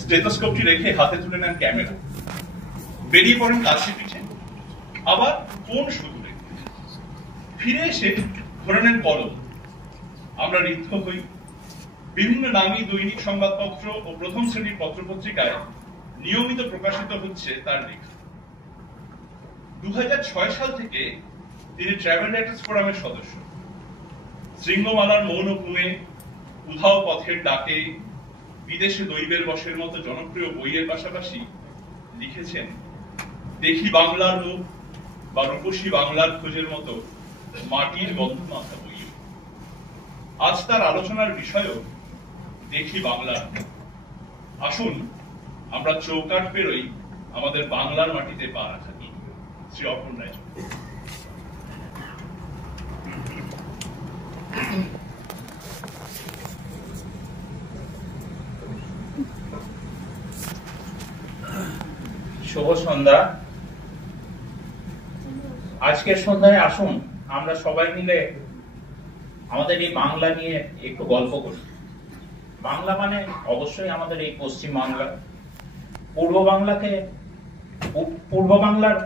স্টেথোস্কোপটি রেখে হাতে তুলে নেন ক্যামেরা, বেরিয়ে পড়েন কাছে পিঠে, আবার ফোন শুরু রেখে ফিরে এসে ধরে নেন কলম। আমরা ঋদ্ধ হই। বিভিন্ন নামী দৈনিক সংবাদপত্র ও প্রথম শ্রেণীর পত্রপত্রিকায় নিয়মিত প্রকাশিত হচ্ছে তার লেখা। 2006 সাল থেকে তিনি ট্রাভেল রাইটার্স ফোরামের সদস্য। শৃঙ্গমালার মৌন ভূমে, উধাও পথের ডাকে, বিদেশে দৈবের বশের মতো জনপ্রিয় বইয়ের পাশাপাশি লিখেছেন দেখি বাংলার মুখ বা রূপসী বাংলার খোঁজের মতো মাটির গন্ধ মাথা বই। আজ তার আলোচনার বিষয়ও দেখি বাংলার মুখ। আসুন আমরা চৌকাঠ পেরোই আমাদের বাংলার মাটিতে পা রাখা কি। শ্রী অর্পণ রায়। শুভ সন্ধ্যা। আজকের সন্ধ্যায় আসুন আমরা সবাই মিলে আমাদের এই বাংলা নিয়ে একটু গল্প করি। বাংলা মানে অবশ্যই আমাদের এই পশ্চিম বাংলা। পূর্ব বাংলার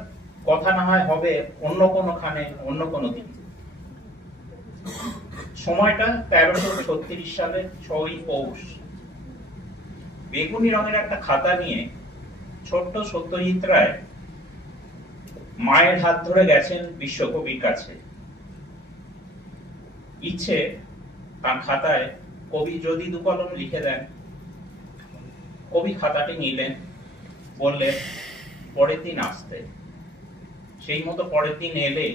কথা না হয় হবে অন্য কোনোখানে, অন্য কোনো দিন। সময়টা 1336 সালে 6ই পৌষ। বেগুনি রঙের একটা খাতা নিয়ে ছোট্ট সত্যজিৎ রায় মায়ের হাত ধরে গেছেন বিশ্বকবির কাছে। ইচ্ছে তার খাতায় কবি যদি দু কলম লিখে দেন। কবি খাতাটি নিলেন, বললেন পরের দিন আসতে। সেই মতো পরের দিন এলে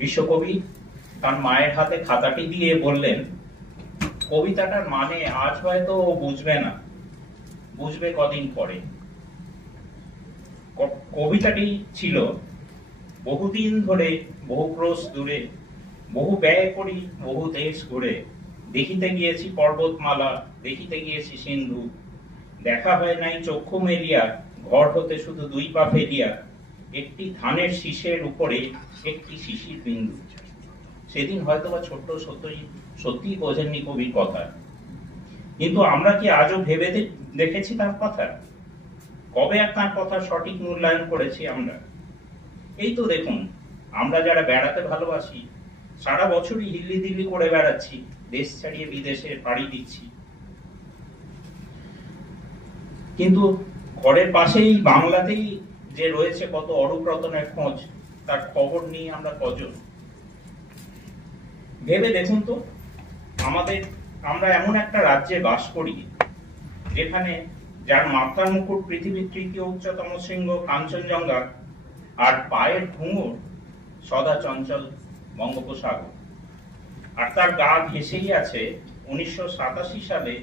বিশ্বকবি তার মায়ের হাতে খাতাটি দিয়ে বললেন কবিতাটার মানে আজ হয়তো ও বুঝবে না, বুঝবে কদিন পরে। কবিতাটি ছিল বহুদিন ধরে, বহু ক্রোশ দূরে, বহু ব্যয় করি, বহু দেশ ঘুরে, দেখিতে গিয়েছি পর্বতমালা, দেখিতে গিয়েছি সিন্ধু, দেখা হয় নাই চক্ষু মেলিয়া, ঘর হতে শুধু 2 পা ফেলিয়া, একটি ধানের শীষের উপরে একটি শিশির বিন্দু। সেদিন হয়তো বা ছোট্ট সত্যিই বোঝেননি কবির কথা, কিন্তু আমরা কি আজও ভেবে দেখেছি তার কথা? কবে আর তার কথা সঠিক মূল্যায়ন করেছি আমরা? এই তো দেখুন, আমরা যারা বেড়াতে ভালোবাসি সারা বছরই হিল্লি দিল্লি করে বেড়াচ্ছি, দেশ ছাড়িয়ে বিদেশে পাড়ি দিচ্ছি, কিন্তু ঘরের পাশেই বাংলাতেই যে রয়েছে কত অরূপ রতনের খোঁজ, তার খবর নিয়ে আমরা কজন? ভেবে দেখুন তো, আমরা এমন একটা রাজ্যে বাস করি যেখানে যার মাথার মুকুট পৃথিবীর 3য় উচ্চতম শৃঙ্গ কাঞ্চনজঙ্ঘা, আর পায়ের ঘুঙুর সদা চঞ্চল বঙ্গোপসাগর। আর তার গা ঘেঁষেই আছে 1987 সালে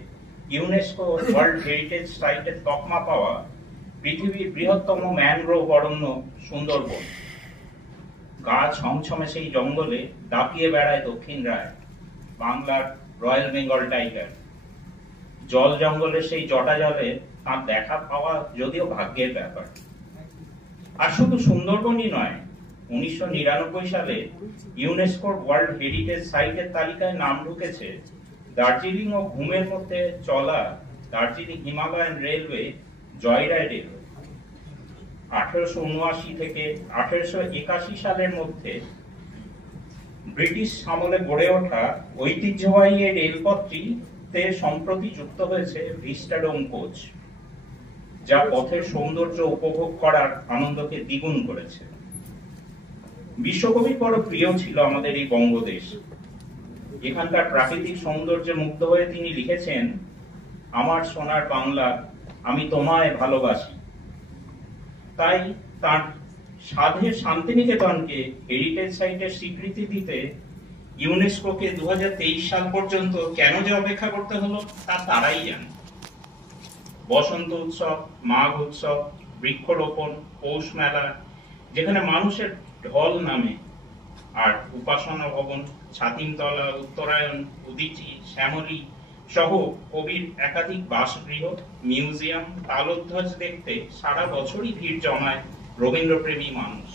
ইউনেস্কো ওয়ার্ল্ড হেরিটেজ সাইটের তকমা পাওয়া পৃথিবীর বৃহত্তম ম্যানগ্রোভ অরণ্য সুন্দরবন। গা ছমছমে সেই জঙ্গলে দাপিয়ে বেড়ায় দক্ষিণ রায়, বাংলার রয়্যাল বেঙ্গল টাইগার। জল জঙ্গলের সেই জটা জলে তার দেখা পাওয়া যদিও ভাগ্যের ব্যাপার। আর শুধু সুন্দরবনই নয়, 1999 সালে ইউনেস্কোর ওয়ার্ল্ড হেরিটেজ সাইটের তালিকায় নাম ঢুকেছে দার্জিলিং ও ঘুমের মধ্যে চলা Darjeeling Himalayan railway joyride railway. 1879 থেকে 1881 সালের মধ্যে ব্রিটিশ আমলে গড়ে ওঠা ঐতিহ্যবাহী এই রেলপথটিতে সম্প্রতি যুক্ত হয়েছে ভিস্টাডোম কোচ, যা পথের সৌন্দর্য উপভোগ করার আনন্দকে দ্বিগুণ করেছে। বিশ্বকবির বড় প্রিয় ছিল আমাদের এই বঙ্গদেশ। এখানকার প্রাকৃতিক সৌন্দর্যে মুগ্ধ হয়ে তিনি লিখেছেন, আমার সোনার বাংলা, আমি তোমায় ভালোবাসি। তাই তার সাধের শান্তিনিকেতনকে হেরিটেজ সাইটের স্বীকৃতি দিতে ইউনেস্কোকে 2023 সাল পর্যন্ত কেন যে অপেক্ষা করতে হলো তা তারাই জানে। বসন্ত উৎসব, মাঘ উৎসব, বৃক্ষরোপণ, পৌষ মেলা, যেখানে মানুষের ঢল নামে, আর উপাসনা ভবন, ছাতিমতলা, উত্তরায়ণ, উদীচী, শ্যামলী সহ কবির একাধিক বাসগৃহ, মিউজিয়াম, তালোধ্বজ দেখতে সারা বছরই ভিড় জমায় রবীন্দ্রপ্রেমী মানুষ।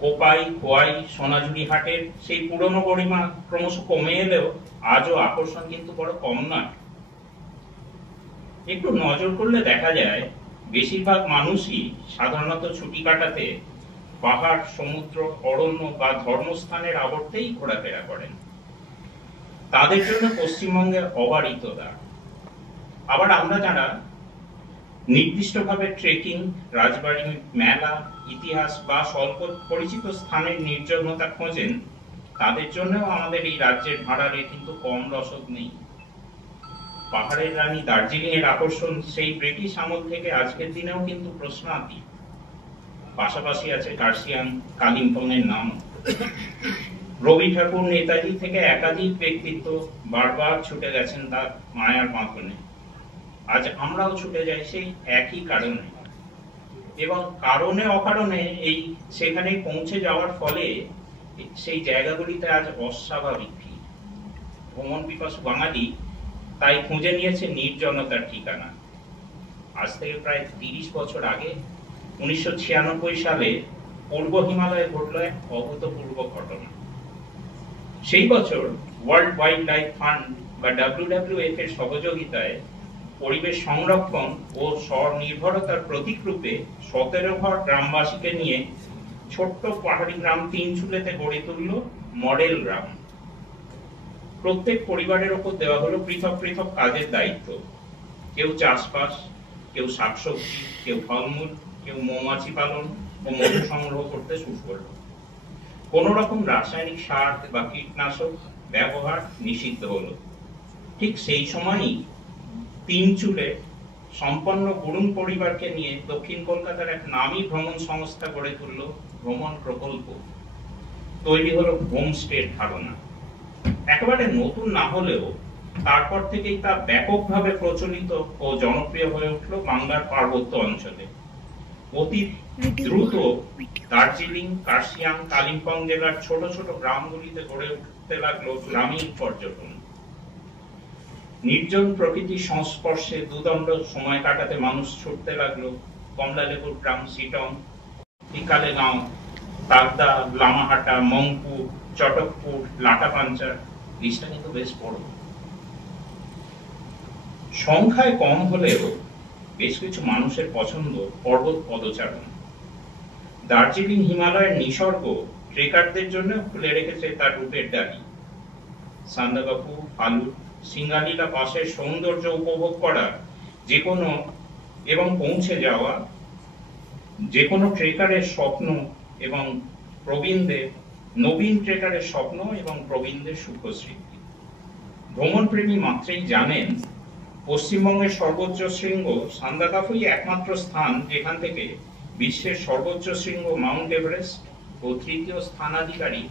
কোপাই, খোয়াই, সোনাঝুরি হাটের সেই পুরনো গরিমা ক্রমশ কমে এলেও আজও আকর্ষণ কিন্তু বড় কম নয়। একটু নজর করলে দেখা যায় বেশিরভাগ মানুষই সাধারণত ছুটি কাটাতে পাহাড়, সমুদ্র, অরণ্য বা ধর্মস্থানের আবর্তেই ঘোরাফেরা করেন। তাদের জন্য পশ্চিমবঙ্গে অবারিত দ্বার। আবার আমরা যারা নির্দিষ্টভাবে ট্রেকিং, রাজবাড়ি, মেলা, ইতিহাস বা স্বল্প পরিচিত স্থানের নির্জনতা খোঁজেন, তাদের জন্যও আমাদের এই রাজ্যের ভাড়ারে কিন্তু কম রসদ নেই। পাহাড়ের রানী দার্জিলিং এর আকর্ষণ সেই ব্রিটিশ আমল থেকে আজকের দিনেও কিন্তু প্রশ্নাতীত। পাশাপাশি আছে কার্শিয়াং, কালিম্পং এর নাম। রবি ঠাকুর, নেতাজি থেকে একাধিক ব্যক্তিত্ব বারবার ছুটে গেছেন তার মায়ার বাঁধনে। আজ আমরাও ছুটে যাই সেই একই কারণে, এবং কারণে অকারণে এই সেখানে পৌঁছে যাওয়ার ফলে সেই জায়গাগুলিতে আজ অস্বাভাবিক ভিড়। ভ্রমণ পিপাসু বাঙালি তাই খুঁজে নিয়েছে নির্জনতার ঠিকানা। আজ থেকে প্রায় 30 বছর আগে 1996 সালে পূর্ব হিমালয়ে ঘটল এক অভূতপূর্ব ঘটনা। সেই বছর ওয়ার্ল্ড ওয়াইল্ড লাইফ ফান্ড বা WWF এর সহযোগিতায় পরিবেশ সংরক্ষণ ও স্বনির্ভরতার প্রতীক রূপে 17 ঘর গ্রামবাসীকে নিয়ে ছোট্ট পাহাড়ি গ্রাম তিনচুলেতে গড়ে তুলল মডেল গ্রাম। প্রত্যেক পরিবারের ওপর দেওয়া হলো পৃথক পৃথক কাজের দায়িত্ব। কেউ চাষবাস, কেউ শাকসবজি, কেউ ফলমূল, কেউ মৌমাছি পালন ও মধু সংগ্রহ করতে শুরু করল। কোন রকম রাসায়নিক সার বা কীটনাশক ব্যবহার নিষিদ্ধ হলো। ঠিক সেই সময়ই তিনচুলে সম্পন্ন গুরুং পরিবারকে নিয়ে দক্ষিণ কলকাতার এক নামী ভ্রমণ সংস্থা গড়ে তুলল ভ্রমণ প্রকল্প। তৈরি হলো হোমস্টের ধারণা। একেবারে নতুন না হলেও তারপর থেকেই তা ব্যাপকভাবে প্রচলিত ও জনপ্রিয় হয়ে উঠল বাংলার পার্বত্য অঞ্চলে। অতি দ্রুত দার্জিলিং, কার্শিয়াং, কালিম্পং জেলার ছোট ছোট গ্রামগুলিতে গড়ে উঠতে লাগলো গ্রামীণ পর্যটন। নির্জন প্রকৃতির সংস্পর্শে দুদণ্ড সময় কাটাতে মানুষ ছুটতে লাগলো কমলালেবুর গ্রাম সিটং, টিকালেগাঁও, তাগদা, লামাহাটা, মংপুর, চটকপুর, লাটাপাঞ্চার। লিস্টটা কিন্তু বেশ বড়। সংখ্যায় কম হলেও বেশ কিছু মানুষের পছন্দ পর্বত পদচারণ। দার্জিলিং হিমালয়ের নিসর্গ ট্রেকারদের জন্য খুলে রেখেছে তার রূপের ডালি। সান্দাকফু, ফালু, সিঙ্গালীলা পাশের সৌন্দর্য উপভোগ করা যে কোনো এবং পৌঁছে যাওয়া যে কোনো ট্রেকারের স্বপ্ন এবং প্রবীণদের, নবীন ট্রেকারের স্বপ্ন এবং প্রবীণদের সুখস্মৃতি। ভ্রমণপ্রেমী মাত্রেই জানেন পশ্চিমবঙ্গের সর্বোচ্চ শৃঙ্গ সান্দাকফুই একমাত্র স্থান যেখান থেকে বিশ্বের সর্বোচ্চ শৃঙ্গ মাউন্ট এভারেস্ট ও তৃতীয় স্থানাধিকারী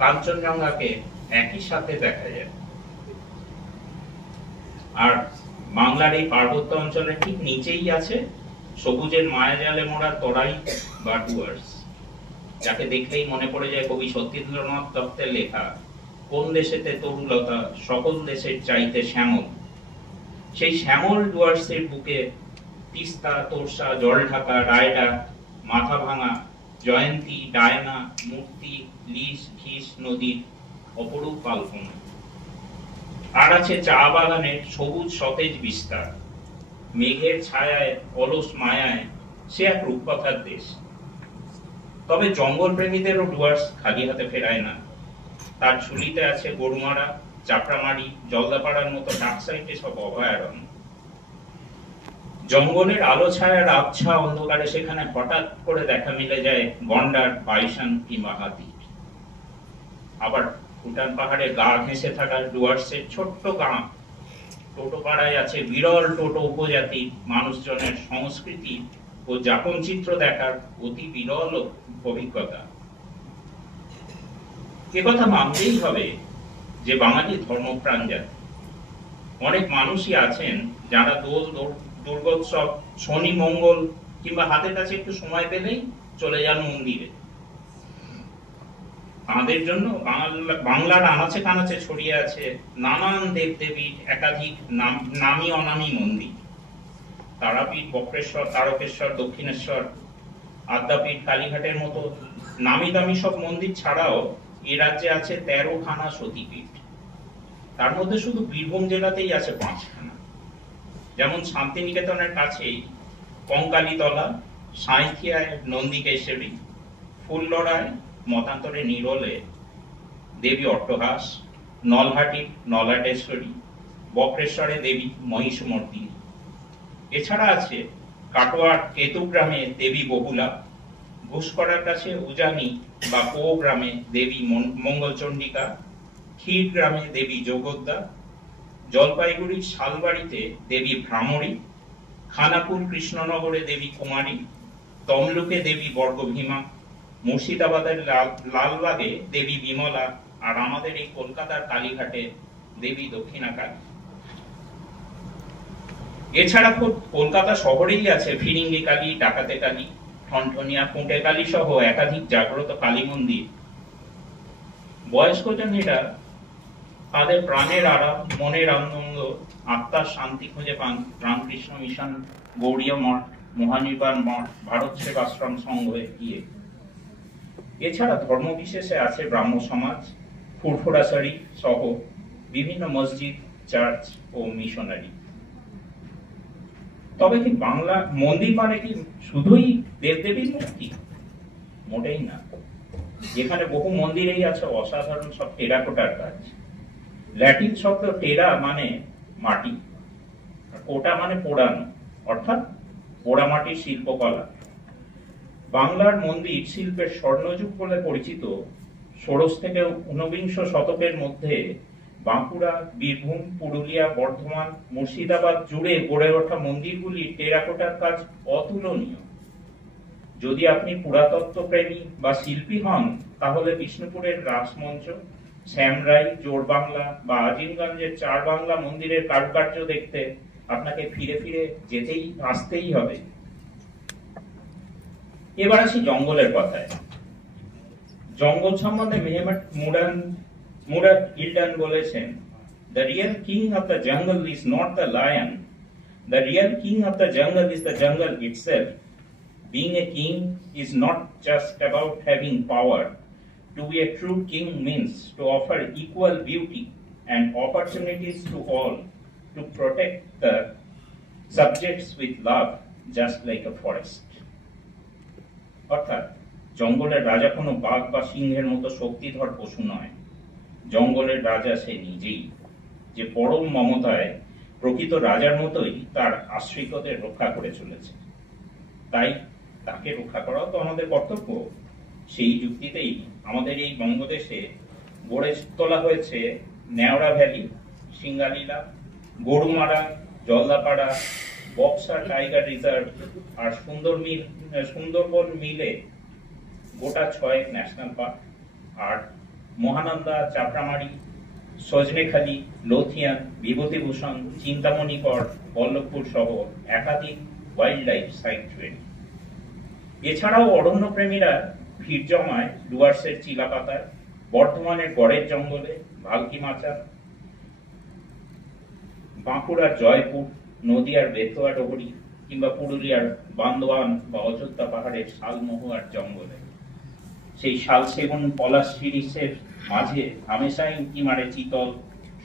কাঞ্চনজঙ্ঘাকে একই সাথে দেখা যায়। আর বাংলার এই পার্বত্য অঞ্চলের ঠিক নিচেই আছে সবুজের মায়াজালে মোড়া তরাই বা ডুয়ার্স, যাকে দেখলেই মনে পড়ে যায় কবি সত্যেন্দ্রনাথ দত্তের লেখা কোন দেশেতে তরুলতা সকল দেশের চাইতে শ্যামল। সেই শ্যামল ডুয়ার্সের বুকে তিস্তা, তোরসা, জলঢাকা, রায়ডা, মাথা ভাঙা, জয়ন্তী, ডায়না, মূর্তি, লিস, ঘিস নদীর অপরূপ কল্পনা। আর আছে চা বাগানের সবুজ সতেজ বিস্তার। মেঘের ছায়ায়, অলস মায়ায় সে এক রূপকথার দেশ। তবে জঙ্গল প্রেমীদেরও ডুয়ার্স খালি হাতে ফেরায় না। তার ঝুলিতে আছে গরুমারা, চাপড়ামারি, জলদাপাড়ার মতো ডাকসাইটে সব অভয়ারণ্য। জঙ্গলের আলো ছায়ার আবছা অন্ধকারে সেখানে হঠাৎ করে দেখা মিলে যায় গন্ডার, বাইসন কিংবা হাতি। আবার ভুটান পাহাড়ে গা ঘেঁষে থাকা ডুয়ার্সের ছোট্ট গ্রাম টোটোপাড়ায় আছে বিরল টোটো উপজাতি মানুষজনের সংস্কৃতি ও যাপন চিত্র দেখার অতি বিরল অভিজ্ঞতা। একথা মানতেই হবে যে বাঙালি ধর্মপ্রাণ জাতি। অনেক মানুষই আছেন যারা দোল, দুর্গোৎসব, শনি, মঙ্গল কিংবা হাতের কাছে একটু সময় পেলেই চলে যান মন্দিরে। তাদের জন্য বাংলার আনাচে কানাচে ছড়িয়ে আছে নানান দেবদেবীর একাধিক নামী অনামী মন্দির। তারাপীঠ, বক্রেশ্বর, তারকেশ্বর, দক্ষিণেশ্বর, আদ্যাপীঠ, কালীঘাটের মতো নামি দামি সব মন্দির ছাড়াও এ রাজ্যে আছে 13খানা সতীপীঠ। তার মধ্যে শুধু বীরভূম জেলাতেই আছে 5খানা। যেমন শান্তিনিকেতনের কাছেই কঙ্কালীতলা, সাঁইথিয়ায় নন্দিকেশ্বরী, ফুল্লরায় মতান্তরে নিরলে দেবী অট্টহাস, নলহাটির নলাটেশ্বরী, বক্রেশ্বরে দেবী মহিষমর্দিনী। এছাড়া আছে কাটোয়ার কেতুগ্রামে দেবী বহুলা, ঘুষকরার কাছে উজানি বা পো গ্রামে দেবী মঙ্গলচণ্ডিকা, ক্ষীর গ্রামে দেবী যোগদ্দা, জলপাইগুড়ির শালবাড়িতে দেবী ভ্রামরী, খানাপুর কৃষ্ণনগরে দেবী কুমারী, তমলুকে দেবী বর্গভীমা, মুর্শিদাবাদের লালবাগে দেবী বিমলা, আর আমাদের এই কলকাতার কালীঘাটে দেবী দক্ষিণা কালী। এছাড়া কলকাতা শহরেই আছে ফিরিঙ্গি কালী, ডাকাতে কালী, ঠনঠনিয়া, কুঁটে কালী সহ একাধিক জাগ্রত কালী মন্দির। বয়স্ক জনেরা তাদের প্রাণের আরাম, মনের আনন্দ, আত্মার শান্তি খুঁজে পান রামকৃষ্ণ মিশন, গৌড়ীয় মঠ, মহানির্বাণ মঠ, ভারত সেবাশ্রম সংঘে গিয়ে। এছাড়া ধর্ম বিশেষে আছে ব্রাহ্ম সমাজ, ফুরফুরাশাড়ি সহ বিভিন্ন মসজিদ, চার্চ ও মিশনারি। তবে কি বাংলা মন্দির মানে কি শুধুই দেবদেবীর মূর্তি? মোটেই না। যেখানে বহু মন্দিরেই আছে অসাধারণ সব টেরাকোটার কাজ। ল্যাটিন শব্দ টেরা মানে মাটি, আর কোটা মানে পোড়ানো, অর্থাৎ পোড়ামাটির শিল্পকলা। বাংলার মন্দির শিল্পের স্বর্ণযুগ বলে পরিচিত। ষোড়শ থেকে ঊনবিংশ শতকের মধ্যে বাঁকুড়া, বীরভূম, পুরুলিয়া, বর্ধমান, মুর্শিদাবাদ জুড়ে গড়ে ওঠা মন্দিরগুলির টেরাকোটার কাজ অতুলনীয়। যদি আপনি পুরাতত্ত্ব প্রেমী বা শিল্পী হন, তাহলে বিষ্ণুপুরের রাসমঞ্চ, শ্যামরাই, জোড়বাংলা বা আজিমগঞ্জের চার বাংলা মন্দিরের কারুকার্য দেখতে আপনাকে ফিরে ফিরে আসতেই হবে। এবার আসি জঙ্গলের কথায়। জঙ্গল সম্বন্ধে মেহমেট মুরাদ ইলডান বলেছেন, "The real king of the jungle is not the lion. The real king of the jungle is the jungle itself. Being a king is not just about having power. To be a true king means to offer equal beauty and opportunities to all, to protect the subjects with love, just like a forest." অর্থাৎ জঙ্গলের রাজা কোনো বাঘ বা সিংহের মতো শক্তিধর পশু নয়। জঙ্গলের রাজা সে নিজেই, যে পরম মমতায় প্রকৃত রাজার মতোই তার আশ্রিতদের রক্ষা করে চলেছে। তাই তাকে রক্ষা করাও তো আমাদের কর্তব্য। সেই যুক্তিতেই আমাদের এই বঙ্গদেশে গড়ে তোলা হয়েছে Neora valley, Singalila, Gorumara, Jaldapara, Buxa tiger reserve আর সুন্দরবন মিলে গোটা 6 ন্যাশনাল পার্ক, আর মহানন্দা, চাপড়ামারি, সজনেখালি, লোথিয়ান, বিভূতিভূষণ, চিন্তামণিকর, বল্লভপুর সহ একাধিক ওয়াইল্ড লাইফ স্যাংচুয়ারি। এছাড়াও অরণ্য প্রেমীরা ভিড় জমায় ডুয়ার্সের চিলাপাতায়, বর্ধমানের গড়ের জঙ্গলে, ভালকিমাচা, বাঁকুড়ার জয়পুর, নদিয়ার বেতুয়া ডোগরি কিংবা পুরুলিয়ার বান্দোয়ান বা অযোধ্যা পাহাড়ের শালমহুয়ার জঙ্গলে। সেই শাল সেগুন পলাশ সিরিজের মাঝে হামেশাই উঁকি মারে চিতল,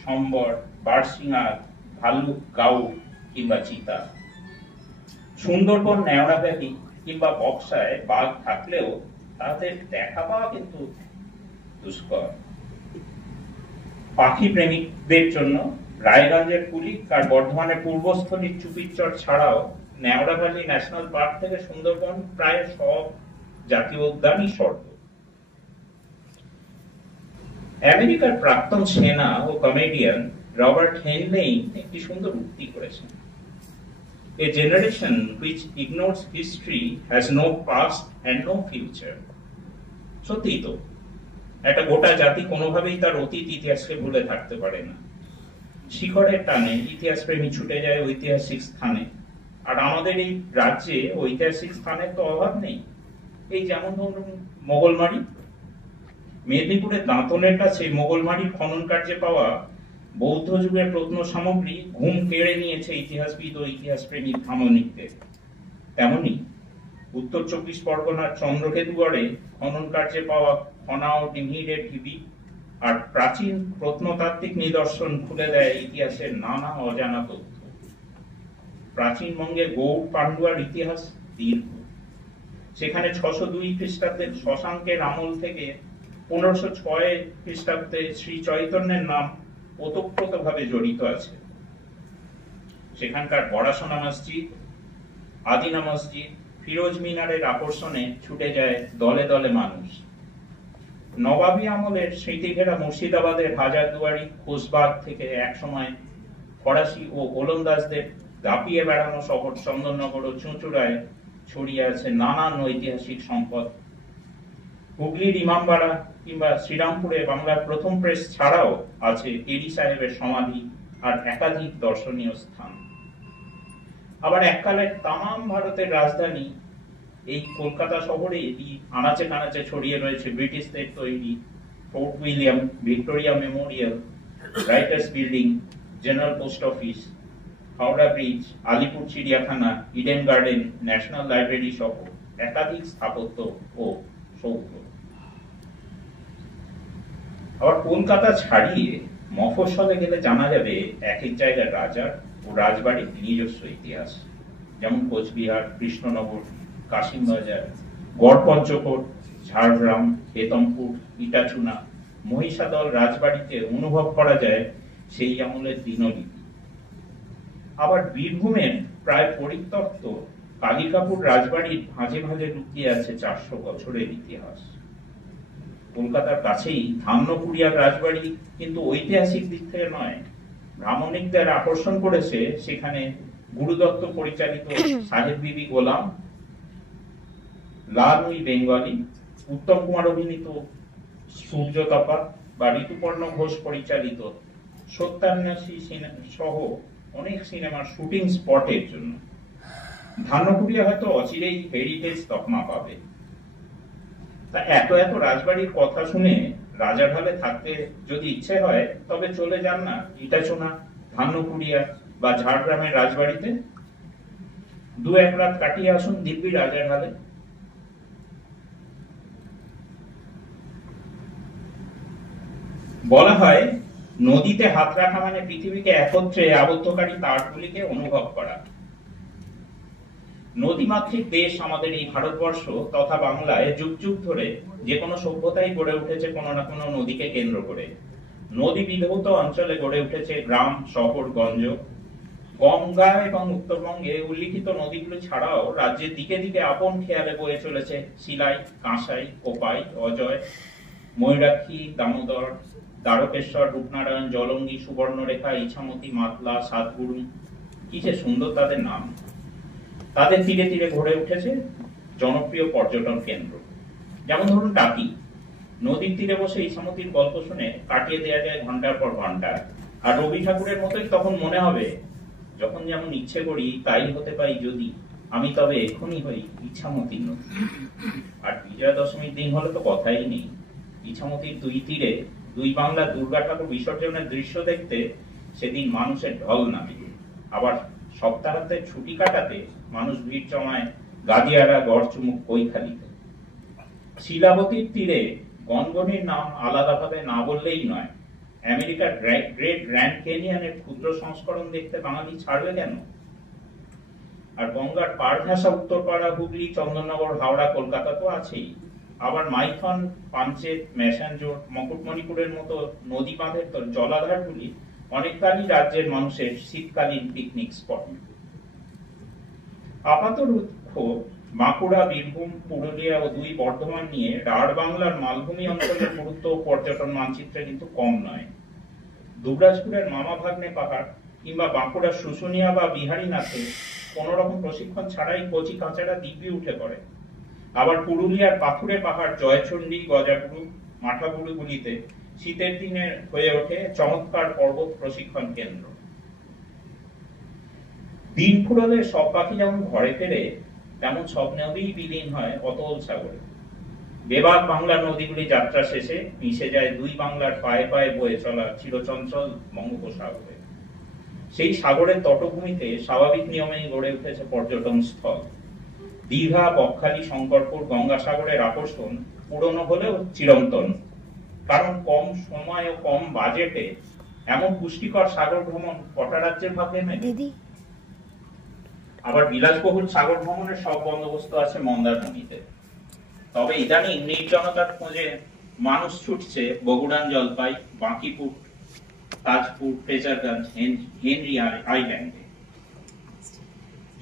সম্বর, বারসিংহার, ভাল্লুক, গাউড় কিংবা চিতা। সুন্দরবন, নেওড়া ভ্যালি কিংবা বক্সায় বাঘ থাকলেও তাদের দেখা পাওয়া কিন্তু দুষ্কর। পাখি প্রেমিকদের জন্য রায়গঞ্জের কুলিক আর বর্ধমানের পূর্বস্থলীর চুপিচর ছাড়াও নেওড়া ভ্যালি ন্যাশনাল পার্ক থেকে সুন্দরবন প্রায় সব জাতীয় উদ্যানই স্বর্গ। আমেরিকার প্রাক্তন সেনা ও কমেডিয়ান রবার্ট হেনলেইন একটি সুন্দর উক্তি করেছেন, "A generation which ignores history has no past and no future." সত্যিই তো, একটা গোটা জাতি কোনোভাবেই তার অতীত ইতিহাসকে ভুলে থাকতে পারে না। শিখরের টানে ইতিহাস প্রেমী ছুটে যায় ঐতিহাসিক স্থানে, আর আমাদের এই রাজ্যে ঐতিহাসিক স্থানের তো অভাব নেই। এই যেমন ধরুন মোগলমারি, মেদিনীপুরের দাঁতনের কাছে মোগলমারির খনন কার্যে পাওয়া বৌদ্ধ যুগের প্রত্নসামগ্রী ঘুম কেড়ে নিয়েছে ইতিহাসবিদ ও ইতিহাস প্রেমী ভ্রমণিকদের। তেমনি উত্তর 24 পরগনার চন্দ্রকেতুগড়ে খনন কার্যে পাওয়া খনা ও ডিমিরের ঢিবি আর প্রাচীন প্রত্নতাত্ত্বিক নিদর্শন খুলে দেয় ইতিহাসের নানা অজানা তথ্য। প্রাচীন বঙ্গে গৌড় পান্ডুয়ার ইতিহাস দীর্ঘ। সেখানে 602 খ্রিস্টাব্দে শশাঙ্কের আমল থেকে 1506 খ্রিস্টাব্দে শ্রী চৈতন্যের নাম ওতপ্রোতভাবে জড়িত আছে। সেখানকার বড়াশোনা মসজিদ, আদিনা মসজিদ, ফিরোজ মিনারের আকর্ষণে ছুটে যায় দলে দলে মানুষ। নবাবী আমলের স্মৃতিঘেরা মুর্শিদাবাদের হাজারদুয়ারি, খোসবাগ থেকে একসময় ফরাসি ও ওলন্দাজদের দাপিয়ে বেড়ানো শহর চন্দননগর ও চুঁচুড়ায় ছড়িয়ে আছে নানান ঐতিহাসিক সম্পদ। হুগলির ইমামবাড়া কিংবা শ্রীরামপুরে বাংলার প্রথম প্রেস ছাড়াও আছে টেরি সাহেবের সমাধি আর একাধিক দর্শনীয় স্থান। আবার এককালে তামাম ভারতের রাজধানী এই কলকাতা শহরে আনাচে কানাচে ছড়িয়ে রয়েছে ব্রিটিশদের তৈরি Fort William, Victoria Memorial, Writers Building, General Post Office, Howrah bridge, Alipore চিড়িয়াখানা, ইডেন গার্ডেন, ন্যাশনাল লাইব্রেরি সহ একাধিক স্থাপত্য ও সৌধ। আবার কলকাতা ছাড়িয়ে মফস্বলে গেলে জানা যাবে এক এক জায়গার রাজার ও রাজবাড়ির নিজস্ব ইতিহাস, যেমন কোচবিহার, কৃষ্ণনগর, কাশিমবাজার, গড়পঞ্চকোট, ঝাড়গ্রাম, হেতমপুর, ইটাচুনা, মহিষাদল রাজবাড়িতে অনুভব করা যায় সেই আমলের দিনলিপি। আবার বীরভূমের প্রায় পরিত্যক্ত কালিকাপুর রাজবাড়ির ভাঁজে ভাঁজে লুকিয়ে আছে 400 বছরের ইতিহাস। কলকাতার কাছেই ধান্যকুড়িয়ার রাজবাড়ি কিন্তু ঐতিহাসিক দিক থেকে নয়, ভ্রামণিকদের আকর্ষণ করেছে সেখানে গুরুদত্ত পরিচালিত সাহেব বিবি গোলাম, লাল উই বেঙ্গলি, উত্তম কুমার অভিনীত সূর্যতপা বা ঋতুপর্ণ ঘোষ পরিচালিত সত্যান্বেষী সহ অনেক সিনেমার শুটিং স্পটের জন্য। ধান্যকুড়িয়া হয়তো অচিরেই হেরিটেজ তকমা পাবে। তা এত এত রাজবাড়ির কথা শুনে রাজারহালে থাকতে যদি ইচ্ছে হয় তবে চলে যান না ইটাচুনা, ধান্যকুড়িয়া বা ঝাড়গ্রামের রাজবাড়িতে, 2-1 রাত কাটিয়ে আসুন দিব্যি রাজারহালে। বলা হয় নদীতে হাত রাখা মানে পৃথিবীকে একত্রে আবদ্ধকারী তারগুলিকে অনুভব করা। নদীমাতৃক দেশ আমাদের এই ভারতবর্ষ তথা বাংলায় যুগ যুগ ধরে যে কোনো সভ্যতাই গড়ে উঠেছে কোনো না কোনো নদীকে কেন্দ্র করে। নদী বিধৌত অঞ্চলে গড়ে উঠেছে গ্রাম, শহর, গঞ্জ। গঙ্গা এবং উত্তরবঙ্গে উল্লিখিত নদীগুলি ছাড়াও রাজ্যের দিকে দিকে আপন খেয়ালে বয়ে চলেছে শিলাই, কাঁসাই, কোপাই, অজয়, ময়ূরাক্ষী, দামোদর, দ্বারকেশ্বর, রূপনারায়ণ, জলঙ্গি, সুবর্ণরেখা, ইছামতি, মাতলা, সাতগুরু, কি যে সুন্দর তাদের নাম। তাদের তীরে তীরে গড়ে উঠেছে জনপ্রিয় পর্যটন কেন্দ্র। যেমন ধরুন টাকি, নদীর তীরে বসে ইছামতির গল্প শুনে কাটিয়ে দেওয়া যায় ঘন্টার পর ঘন্টা। আর রবি ঠাকুরের মতোই তখন মনে হবে, যখন যেমন ইচ্ছে করি তাই হতে পাই যদি, আমি তবে এখনই হই ইছামতির নদী। আর বিজয়া দশমীর দিন হলে তো কথাই নেই। ইছামতির দুই তীরে দুই বাংলা দুর্গা ঠাকুর বিসর্জনের দৃশ্য দেখতে সেদিন মানুষের ঢল নামে। আবার সপ্তাহান্তে ছুটি কাটাতে মানুষ ভিড় জমায় গাদিয়ারা, গড়চুমুক, কৈখালীতে। শিলাবতীর তীরে গনগনির নাম আলাদাভাবে না বললেই নয়। আমেরিকার গ্রেট গ্র্যান্ড ক্যানিয়নের ক্ষুদ্র সংস্করণ দেখতে বাঙালি ছাড়বে কেন? আর গঙ্গার পাড় ঘাসা উত্তরপাড়া, হুগলি, চন্দননগর, হাওড়া, কলকাতা তো আছেই। আবার মাইথন, পাঞ্চেত, ম্যাসাঞ্জোর, মুকুটমণিপুরের মতো নদী বাঁধের জলাধারগুলি অনেককালই রাজ্যের মানুষের শীতকালীন পিকনিক স্পট। আপাতত বাঁকুড়া, বীরভূম, পুরুলিয়া ও 2 বর্ধমান নিয়ে রাঢ় বাংলার মালভূমি অঞ্চলের গুরুত্ব পর্যটন মানচিত্রে কিন্তু কম নয়। দুবরাজপুরের মামা ভাগ্নে পাহাড় কিংবা বাঁকুড়ার শুশুনিয়া বা বিহারীনাথে কোন রকম প্রশিক্ষণ ছাড়াই কচি কাঁচারা দিব্যি উঠে পড়ে। আবার পুরুলিয়ার পাথুরে পাহাড়, জয়চন্ডী, গজাগুরু, মাঠাগুড়িগুলিতে শীতের দিনে হয়ে ওঠে চমৎকার পর্বত প্রশিক্ষণ কেন্দ্র। দিন ফুরলে সব পাখি যেমন ঘরে ফেরে, তেমন সব নদী বিলীন হয় অতল সাগরে। বেবাগ বাংলার নদীগুলি যাত্রা শেষে মিশে যায় 2 বাংলার পায়ে পায়ে বয়ে চলা চিরচঞ্চল বঙ্গোপসাগরে। সেই সাগরের তটভূমিতে স্বাভাবিক নিয়মেই গড়ে উঠেছে পর্যটন স্থল। দীঘা, বকখালি, শঙ্করপুর, গঙ্গাসাগরের আকর্ষণ পুরনো হলেও চিরন্তন। কারণ কম সময় ও কম বাজেটে এমন পুষ্টিকর সাগর ভ্রমণ কটা রাজ্যের ভাগ্যে মেলে। আবার বিলাসবহুল সাগর ভ্রমণের সব বন্দোবস্ত আছে মন্দারমণিতে। তবে ইদানিং নির্জনতার খোঁজে মানুষ ছুটছে বগুড়ান জলপাই, বাঁকিপুর, তাজপুর, ফ্রেজারগঞ্জ, হেনরি আইল্যান্ডে।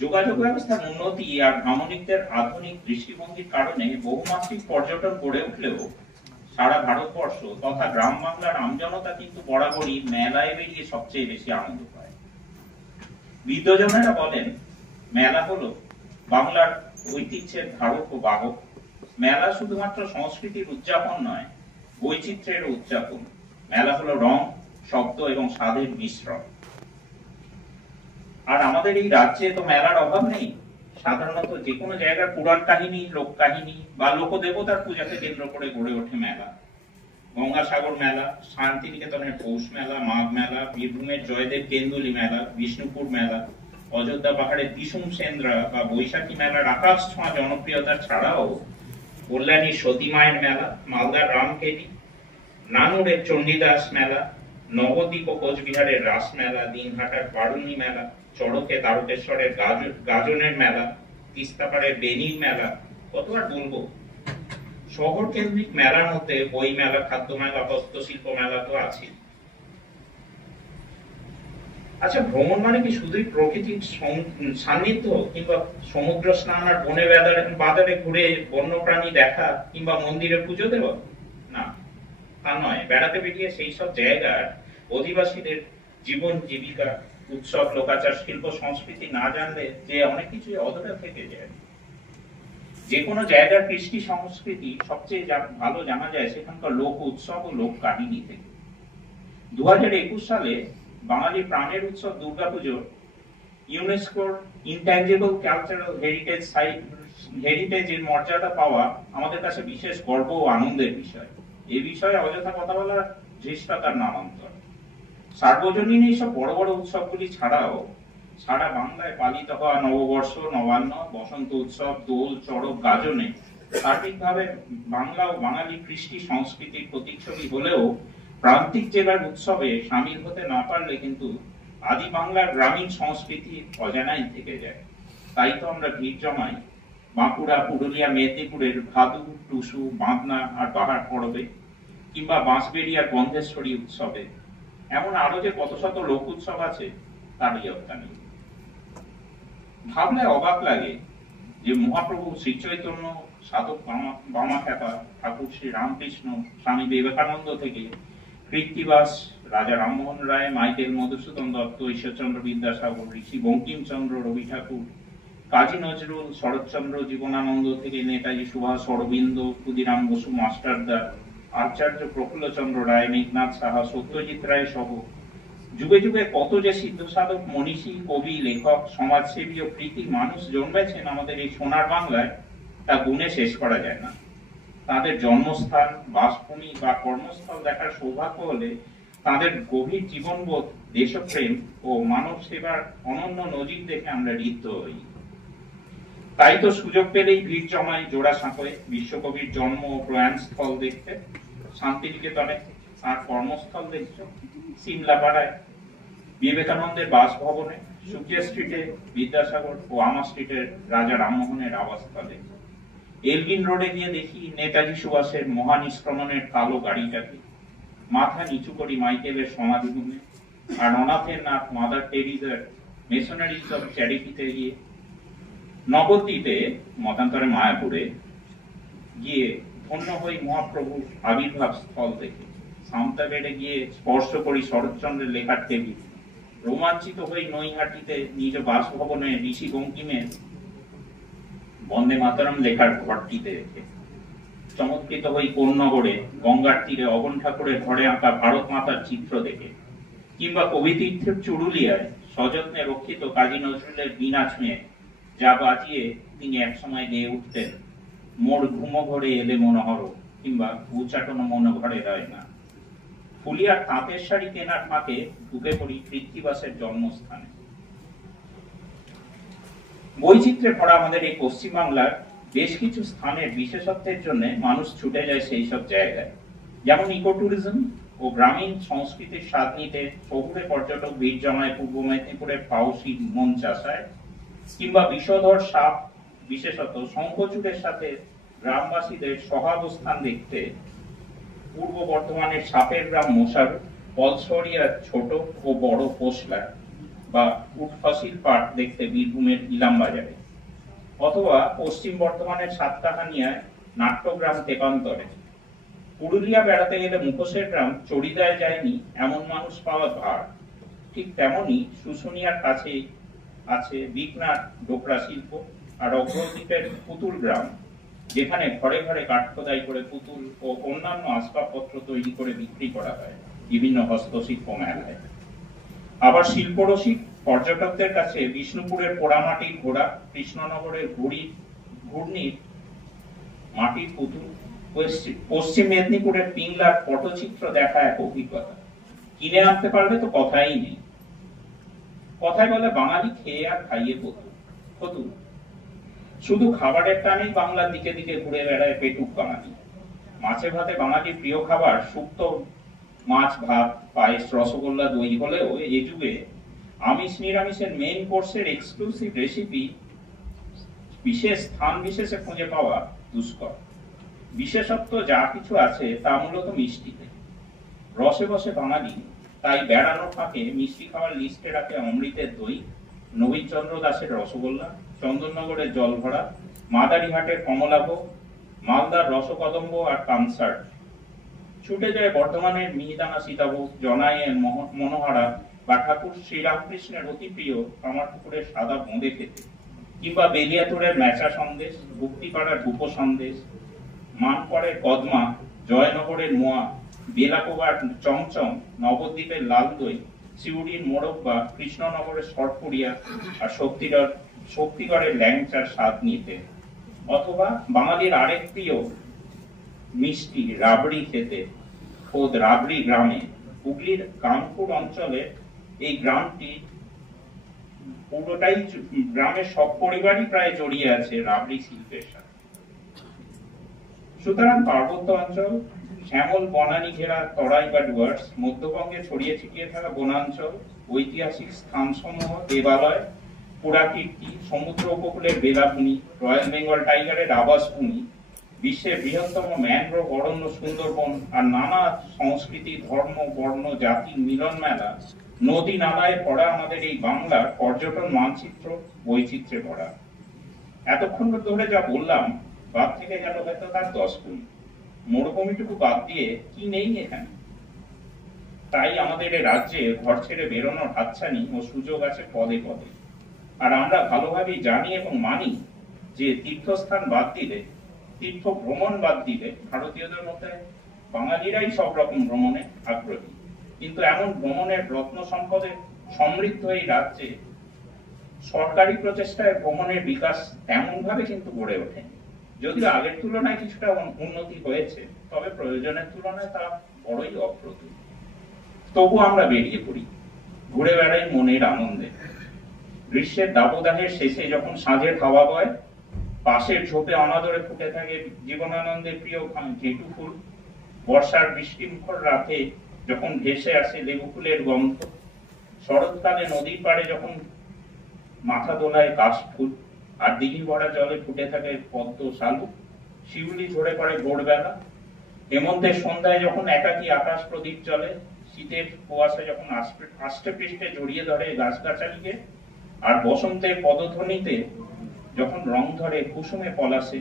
যোগাযোগ ব্যবস্থার উন্নতি আর ভ্রমণিকদের আধুনিক দৃষ্টিভঙ্গির কারণে বহুমাত্রিক পর্যটন গড়ে উঠলেও সারা ভারতবর্ষ তথা গ্রাম বাংলার আমজনতা কিন্তু বরাবরই মেলায় বেরিয়ে সবচেয়ে বেশি আনন্দ পায়। বিদ্বজনেরা বলেন, মেলা হলো বাংলার ঐতিহ্যের ধারক ও বাহক। মেলা শুধুমাত্র সংস্কৃতির উদযাপন নয়, বৈচিত্র্যের উদযাপন। মেলা হলো রং, শব্দ এবং স্বাদের মিশ্রণ। আর আমাদের এই রাজ্যে তো মেলার অভাব নেই। সাধারণত যে কোনো জায়গার পুরাণ কাহিনী, লোক কাহিনী বা লোকদেবতার পূজাকে কেন্দ্র করে গড়ে ওঠে মেলা। গঙ্গাসাগর মেলা, শান্তিনিকেতনের পৌষ মেলা, মাঘ মেলা, বীরভূমের জয়দেব কেন্দুলি মেলা, বিষ্ণুপুর মেলা, অযোধ্যা পাহাড়ের দিসুম সেন্দ্রা বা বৈশাখী মেলার আকাশ ছোঁয়া জনপ্রিয়তা ছাড়াও কল্যাণীর সতী মায়ের মেলা, মালদার রামকেলি, নানুরের চণ্ডীদাস মেলা, নবদ্বীপ ও কোচবিহারের রাস মেলা, দিনহাটার বারুণী মেলা, চড়কে তারকেশ্বরের গাজনের মেলা, তিস্তাপাড়ের বেনির মেলা, কত আর বলবো। শহর কেন্দ্রিক মেলার মধ্যে বই মেলা, খাদ্য মেলা, হস্তশিল্প মেলা তো আছে। আচ্ছা, ভ্রমণ মানে কি শুধুই প্রকৃতির সান্নিধ্য কিংবা সমুদ্র স্নান আর বনে বাজারে ঘুরে বন্যপ্রাণী দেখা কিংবা মন্দিরে পুজো দেওয়া? না, তা নয়। বেড়াতে বেরিয়ে সেই সব জায়গার অধিবাসীদের জীবন জীবিকা, উৎসব, লোকাচার, শিল্প সংস্কৃতি না জানলে যে অনেক কিছুই অধরা থেকে যায়। যে কোনো জায়গার কৃষ্টি সংস্কৃতি সবচেয়ে ভালো জানা যায় সেখানকার লোক উৎসব ও লোক কাহিনী থেকে। 2021 সালে বাঙালি প্রাণের উৎসব দুর্গাপুজো ইউনেস্কোর ইনট্যাঞ্জিবল কালচারাল হেরিটেজের মর্যাদা পাওয়া আমাদের কাছে বিশেষ গর্ব ও আনন্দের বিষয়। এই বিষয়ে অযথা কথা বলার ধৃষ্টতার নামান্তর। সার্বজনীন এইসব বড় বড় উৎসবগুলি ছাড়াও সারা বাংলায় পালিত হওয়া নববর্ষ, নবান্ন, বসন্ত উৎসব, দোল, চড়ক, গাজনে সার্বিকভাবে বাংলা ও বাঙালি কৃষ্টি সংস্কৃতির প্রতিচ্ছবি হলেও প্রান্তিক জেলার উৎসবে সামিল হতে না পারলে কিন্তু আদি বাংলার গ্রামীণ সংস্কৃতি অজানাই থেকে যায়। তাই তো আমরা ভিড় জমাই বাঁকুড়া, পুরুলিয়া, মেদিনীপুরের ভাদু, টুসু, বাঁধনা আর পাহাড় পরবে, কিংবা বাঁশবেড়িয়ার গন্ধেশ্বরী উৎসবে। এমন আরো যে কত শত লোক উৎসব আছে তার ইয়ত্তা নেই। ভাবলে অবাক লাগে যে মহাপ্রভু শ্রী চৈতন্য, সাধক বামাখ্যাপা, ঠাকুর শ্রী রামকৃষ্ণ, স্বামী বিবেকানন্দ থেকে কৃত্তিবাস, রাজা রামমোহন রায়, মাইকেল মধুসূদন দত্ত, ঈশ্বরচন্দ্র বিদ্যাসাগর, ঋষি বঙ্কিমচন্দ্র, রবি ঠাকুর, কাজী নজরুল, শরৎচন্দ্র, জীবনানন্দ থেকে নেতাজি সুভাষ, অরবিন্দ, ক্ষুদিরাম বসু মাস্টারদা, আচার্য প্রফুল্লচন্দ্র রায়, মেঘনাথ সাহা, সত্যজিৎ রায় সহ যুগে যুগে কত যে সিদ্ধ সাধক, মনীষী, কবি, লেখক, সমাজসেবী ও প্রীতি মানুষ জন্মেছেন আমাদের এই সোনার বাংলায় তা গুণে শেষ করা যায় না। তাদের জন্মস্থান, বাসভূমি বা কর্মস্থল দেখার সৌভাগ্য হলে তাদের গভীর জীবনবোধ, দেশপ্রেম ও মানব সেবার অনন্য নজির দেখে আমরা ঋদ্ধ হই। তাই তো সুযোগ পেলেই ভিড় জমায় জোড়াসাঁকোয় বিশ্বকবির জন্ম ও প্রয়াণস্থল দেখতে, শান্তিনিকেতনে তার কর্মস্থল দেখতে, সিমলাপাড়ায় বিবেকানন্দের বাসভবনে, সুকিয়া স্ট্রিটে বিদ্যাসাগর ও আমা স্ট্রিটের রাজা রামমোহনের আবাসস্থলে, এলগিন রোডে গিয়ে দেখি নেতাজি সুভাষের মহানিষ্ক্রমণের কালো গাড়িটাকে, মাথা নিচু করি মাইকেলের সমাধিভূমে, আর অনাথের নাথ মাদার টেরিজার মেশনারিজ অফ চ্যারিটিতে গিয়ে, নবদ্বীপে মতান্তরে মায়াপুরে গিয়ে ধন্য হই মহাপ্রভুর আবির্ভাব স্থল দেখে, সামতাবেড়ে গিয়ে স্পর্শ করি শরৎচন্দ্রের লেখার টেবিল, রোমাঞ্চিত হই নৈহাটিতে নিজ বাসভবনে ঋষি বঙ্কিমের বন্দে মাতরম লেখার ঘরটিতে রেখে, চমৎকৃত হই কোন্নগরে গঙ্গার তীরে অবন ঠাকুরের ঘরে আঁকা ভারত মাতার চিত্র দেখে, কিংবা কবিতীর্থের চুরুলিয়ায় সযত্নে রক্ষিত কাজী নজরুলের বীণা ছুঁয়ে যা বাজিয়ে তিনি একসময় গেয়ে উঠতেন, মোর ঘুমো ঘরে এলে মনোহর, কিংবা উচাটন মন ঘরে রয় না। ফুলিয়ার তাঁতের শাড়ি কেনার ফাঁকে ঢুকে পড়ি কৃত্তিবাসের জন্মস্থানে। বৈচিত্র্যে ভরা আমাদের এই পশ্চিম বাংলার বেশ কিছু স্থানের বিশেষত্বের জন্য মানুষ ছুটে যায় সেই সব জায়গায়। যেমন ইকো ট্যুরিজম ও গ্রামীণ সংস্কৃতির স্বাদ নিতে শহুরে পর্যটক ভিড় জমায় পূর্ব মেদিনীপুরের পাউসি মন চাষায়, কিংবা বিষধর সাপ, বিশেষত শঙ্খচূড়ের সাথে গ্রামবাসীদের সহাবস্থান দেখতে পূর্ব বর্ধমানের সাপের গ্রাম মশার, পলসরিয়ার ছোট ও বড় পোষলা বা উট ফসিল পাট দেখতে বীরভূমের ইলামবাজারে, অথবা পশ্চিম বর্ধমানের সাতকাহানিয়ায় নাট্যগ্রাম তেপান্তরে। পুরুলিয়া বেড়াতে গেলে মুখোশের গ্রাম চড়িদায় যায়নি এমন মানুষ পাওয়া ভার। ঠিক তেমনি শুশুনিয়ার কাছে আছে বিকনাথ ডোকরা শিল্প আর অগ্রদ্বীপের পুতুল গ্রাম, যেখানে ঘরে ঘরে কাঠ খোদাই করে পুতুল ও অন্যান্য আসবাবপত্র তৈরি করে বিক্রি করা হয় বিভিন্ন হস্তশিল্প মেলায়। আবার শিল্পরসিক পর্যটকদের কাছে বিষ্ণুপুরের পোড়ামাটির ঘোড়া, কৃষ্ণনগরের ঘূর্ণির মাটির পুতুল, পশ্চিম মেদিনীপুরের পিংলার পটচিত্র দেখা এক অভিজ্ঞতা। কিনে আনতে পারলে তো কথাই নেই। কথায় বলে বাঙালি খেয়ে আর খাইয়ে ফতুর। শুধু খাবারের টানেই বাংলার দিকে দিকে ঘুরে বেড়ায় পেটুক বাঙালি। মাছে ভাতে বাঙালির প্রিয় খাবার শুক্তো, মাছ, ভাত, পায়েস, রসগোল্লা, দই হলেও এই যুগে আমিষ নিরামিষের মেইন কোর্সের এক্সক্লুসিভ রেসিপি বিশেষ স্থান বিশেষে খুঁজে পাওয়া দুষ্কর। বিশেষত্ব যা কিছু আছে তা মূলত মিষ্টিতে। রসে বসে বাঙালি তাই বেড়ানোর ফাঁকে মিষ্টি খাওয়ার লিস্টে রাখে অমৃতের দই, নবীনচন্দ্র দাসের রসগোল্লা, চন্দননগরের জলভরা, মাদারিহাটের কমলাভোগ, মালদার রসকদম্ব আর কনসার্ট। ছুটে যায় বর্ধমানের মিহিদানা সীতাভোগ, জনাইয়ের মনোহরা বা ঠাকুর শ্রীরামকৃষ্ণের অতি প্রিয় কামারপুকুরের সাদা বোঁদে খেতে, কিংবা বেলিয়াতুরের মেচা সন্দেশ, গুপ্তিপাড়ার গুপো সন্দেশ, মানকড়ের কদমা, জয়নগরের মোয়া, বেলাকোবার চমচম, নবদ্বীপের লাল দই, সিউড়ির মোরব্বা, কৃষ্ণনগরের শর্টপুরিয়া আর শক্তিগড়ের ল্যাংচার স্বাদ নিতে। অথবা বাঙালির আরেক প্রিয় মিষ্টি রাবড়ি খেতে খোদ রাবড়ি গ্রামে। হুগলির কানপুর অঞ্চলে এই গ্রামটি পুরোটাই, গ্রামের সব পরিবারই প্রায় জড়িয়ে আছে রাবড়ি শিল্পের সাথে। সুতরাং পার্বত্য অঞ্চল, শ্যামল বনানী ঘেরা তরাই বা ডুয়ার্স, মধ্যবঙ্গে ছড়িয়ে ছিটিয়ে থাকা বনাঞ্চল, ঐতিহাসিক স্থানসমূহ, দেবালয়, পুরাকীর্তি, সমুদ্র উপকূলের বেলাভূমি, রয়্যাল বেঙ্গল টাইগারের আবাসভূমি, বিশ্বের বৃহত্তম ম্যানগ্রোভ অরণ্য সুন্দরবন আর নানা সংস্কৃতি, ধর্ম, বর্ণ, জাতির মিলন মেলা, নদী নালায় পড়া আমাদের এই বাংলার পর্যটন মানচিত্র বৈচিত্র্যে ভরা। এতক্ষণ ধরে যা বললাম বাদ থেকে গেল হয়তো তার 10 গুণ। মরুভূমিটুকু বাদ দিয়ে কি নেই এখানে? তাই আমাদের এই রাজ্যে ঘর ছেড়ে বেরোনোর হাতছানি ও সুযোগ আছে পদে পদে। আর আমরা ভালোভাবেই জানি এবং মানি যে তীর্থস্থান বাদ দিলে, তীর্থ ভ্রমণ বাদ দিলে ভারতীয়দের মধ্যে বাঙালিরাই সব রকম ভ্রমণে আগ্রহী। কিন্তু এমন ভ্রমণের রত্ন সম্পদে সমৃদ্ধ এই রাজ্যে সরকারি প্রচেষ্টায় ভ্রমণের বিকাশ তেমন ভাবে কিন্তু গড়ে ওঠেনি। যদিও আগের তুলনায় কিছুটা উন্নতি হয়েছে, তবে প্রয়োজনের তুলনায় তা বড়ই অপ্রতুল। তবু আমরা বেরিয়ে পড়ি, ঘুরে বেড়াই মনের আনন্দে। গ্রীষ্মের দাবদাহের শেষে যখন সাঁঝের হাওয়া বয়, পাশের ঝোপে অনাদরে ফুটে থাকে জীবনানন্দের প্রিয় জেটু ফুল, বর্ষার বৃষ্টিমুখর রাতে যখন ভেসে আসে লেবু ফুলের গন্ধ, শরৎকালে নদীর পাড়ে যখন মাথা দোলায় কাশফুল, আর দিঘি ভরা জলে ফুটে থাকে পদ্ম শালুক, শিউলি ঝরে পড়ে ভোরবেলা, হেমন্তের সন্ধ্যায় যখন একাকী আকাশ প্রদীপ জ্বলে, শীতের কুয়াশা যখন আষ্টে পৃষ্ঠে জড়িয়ে ধরে গাছগাছালিকে, আর বসন্তের পদধ্বনিতে যখন রং ধরে কুসুমে পলাশে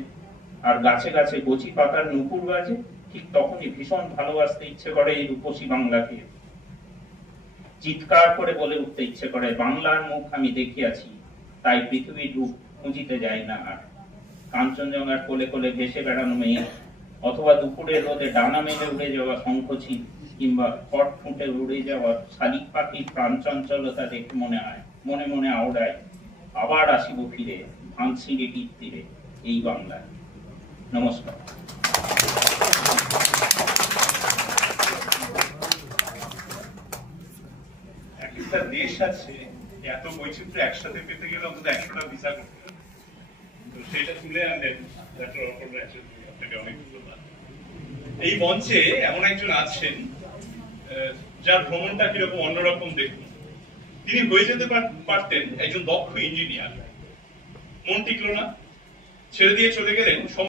আর গাছে গাছে কচি পাতার নুপুর বাজে, ঠিক তখনই ভীষণ ভালোবাসতে ইচ্ছে করে এই রূপসী বাংলাকে। চিৎকার করে বলে উঠতে ইচ্ছে করে, বাংলার মুখ আমি দেখিয়াছি, তাই পৃথিবীর রূপ খুঁজিতে যাই না আর। কাঞ্চনজঙ্ঘার কোলে কোলে ভেসে বেড়ানো মেয়ে, অথবা দুপুরের রোদে ডানা মেলে উড়ে যাওয়া শঙ্খচিল, কিংবা ফট ফুটে উড়ে যাওয়া শালিক পাখির প্রাণচঞ্চলতা দেখে মনে হয়, মনে মনে আওড়ায়, আবার আসিব ফিরে ভাঙসিঁড়িটির তীরে এই বাংলায়। নমস্কার। একটা দেশ আছে, এত বৈচিত্র্য একসাথে পেতে গেলে অন্তত 100টা ভিসা করতে হবে। তো সেটা তুলে আনলেন আপনাকে অনেক ধন্যবাদ। এই মঞ্চে এমন একজন আছেন যার ভ্রমণটা কিরকম অন্যরকম দেখুন। তিনি হয়ে যেতে পারতেন একজন দক্ষ ইঞ্জিনিয়ার, মন টিকলো না, ছেড়ে দিয়ে চলে গেলেন